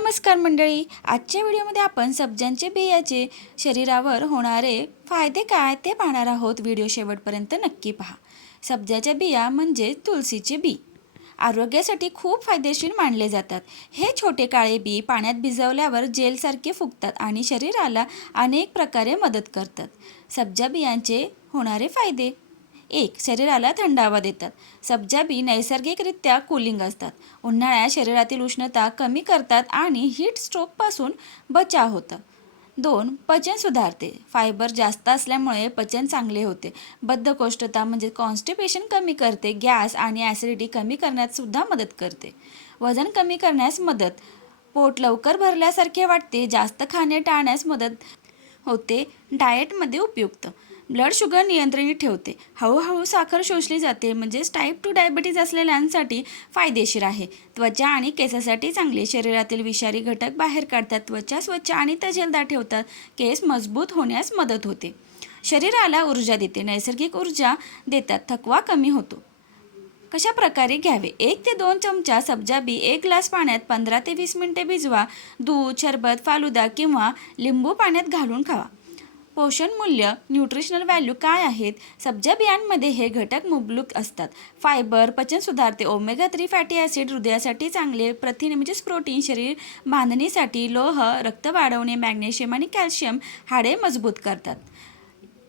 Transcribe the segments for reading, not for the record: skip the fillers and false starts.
नमस्कार मंडळी, आजच्या व्हिडिओमध्ये आपण सब्जांचे बियाचे शरीरावर होणारे फायदे काय ते पाहणार आहोत। व्हिडिओ शेवटपर्यंत नक्की पहा। सब्जाच्या बिया म्हणजे तुळशीचे बी आरोग्यासाठी खूप फायदेशीर मानले जातात। हे छोटे काळे बी पाण्यात भिजवल्यावर जेलसारखे फुगतात आणि शरीराला अनेक प्रकारे मदत करतात। सब्जा बियांचे होणारे फायदे: 1. शरीराला थंडावा देतात। सब्जा बी नैसर्गिकरित्या कूलिंग असतात। उन्हाळ्यात शरीरातील उष्णता कमी करतात आणि हीट स्ट्रोकपासून बचाव होतं। 2. पचन सुधारते। फायबर जास्त असल्यामुळे पचन चांगले होते। बद्धकोष्ठता म्हणजे कॉन्स्टिपेशन कमी करते। गॅस आणि ॲसिडिटी कमी करण्यात सुद्धा मदत करते। वजन कमी करण्यास मदत। पोट लवकर भरल्यासारखे वाटते। जास्त खाणे टाळण्यास मदत होते। डाएटमध्ये उपयुक्त। ब्लड शुगर नियंत्रित ठेवते। हळूहळू साखर शोषली जाते, म्हणजेच टाईप 2 डायबिटीज असलेल्यांसाठी फायदेशीर आहे। त्वचा आणि केसासाठी चांगले। शरीरातील विषारी घटक बाहेर काढतात। त्वचा स्वच्छ आणि तजेलदार ठेवतात। केस मजबूत होण्यास मदत होते। शरीराला ऊर्जा देते। नैसर्गिक ऊर्जा देतात। थकवा कमी होतो। कशा प्रकारे घ्यावे? 1 ते 2 चमचा सब्जा बी 1 ग्लास पाण्यात 15 ते 20 मिनिटे भिजवा। दूध, सरबत, फालुदा किंवा लिंबू पाण्यात घालून खावा। पोषण मूल्य, न्यूट्रिशनल व्हॅल्यू काय आहेत? सब्जा बियांमध्ये हे घटक मुबलक असतात। फायबर, पचन सुधारते। ओमेगा 3 फॅटी ॲसिड हृदयासाठी चांगले। प्रथिने म्हणजेच प्रोटीन शरीर बांधणीसाठी। लोह, रक्त वाढवणे। मॅग्नेशियम आणि कॅल्शियम हाडे मजबूत करतात।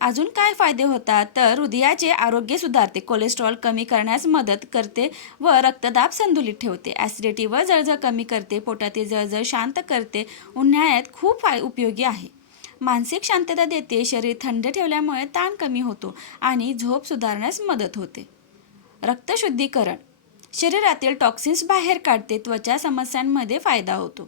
अजून काय फायदे होतात? तर हृदयाचे आरोग्य सुधारते। कोलेस्ट्रॉल कमी करण्यास मदत करते व रक्तदाब संतुलित ठेवते। ॲसिडिटी व जळजळ कमी करते। पोटातील जळजळ शांत करते। उन्हाळ्यात खूप उपयोगी आहे। मानसिक शांतता देते। शरीर थंड ठेवल्यामुळे ताण कमी होतो आणि झोप सुधारण्यास मदत होते। रक्तशुद्धीकरण, शरीरातील टॉक्सिन्स बाहेर काढते। त्वचा समस्यांमध्ये फायदा होतो।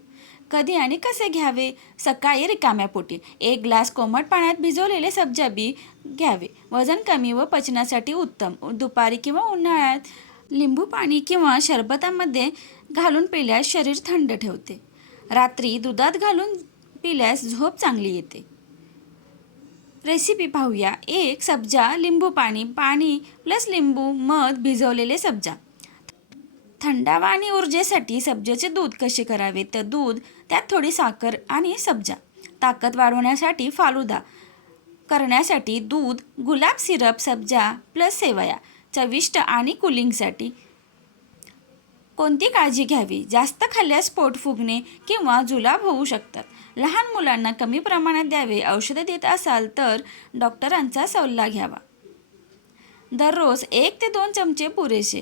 कधी आणि कसे घ्यावे? सकाळी रिकाम्या पोटी 1 ग्लास कोमट पाण्यात भिजवलेले सब्जा बी घ्यावे। वजन कमी व पचनासाठी उत्तम। दुपारी किंवा उन्हाळ्यात लिंबू पाणी किंवा शरबतामध्ये घालून पिल्यास शरीर थंड ठेवते। रात्री दुधात घालून पिल्यास झोप चांगली येते। रेसिपी पाहूया। 1. सब्जा लिंबू पाणी। पाणी प्लस लिंबू मध भिजवलेले सब्जा। थंडावा आणि ऊर्जेसाठी सब्जाचे दूध कसे करावे? तर दूध, त्यात थोडी साखर आणि सब्जा। ताकद वाढवण्यासाठी फालुदा करण्यासाठी दूध, गुलाब सिरप, सब्जा प्लस सेवया। चविष्ट आणि कूलिंगसाठी। कोणती काळजी घ्यावी? जास्त खाल्ल्यास पोट फुगणे किंवा जुलाब होऊ शकतात। लहान मुलांना कमी प्रमाणात द्यावे। औषधे देत असाल तर डॉक्टरांचा सल्ला घ्यावा। दररोज 1 ते 2 चमचे पुरेसे।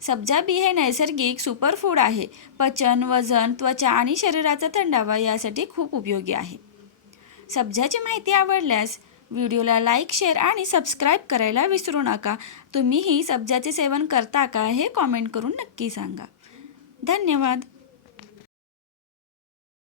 सब्जा बी हे नैसर्गिक सुपरफूड आहे। पचन, वजन, त्वचा आणि शरीराचा थंडावा यासाठी खूप उपयोगी आहे। सब्जाची माहिती आवडल्यास व्हिडिओला लाईक, शेअर आणि सबस्क्राईब करायला विसरू नका। तुम्हीही सब्जाचे सेवन करता का? हे कॉमेंट करून नक्की सांगा। धन्यवाद।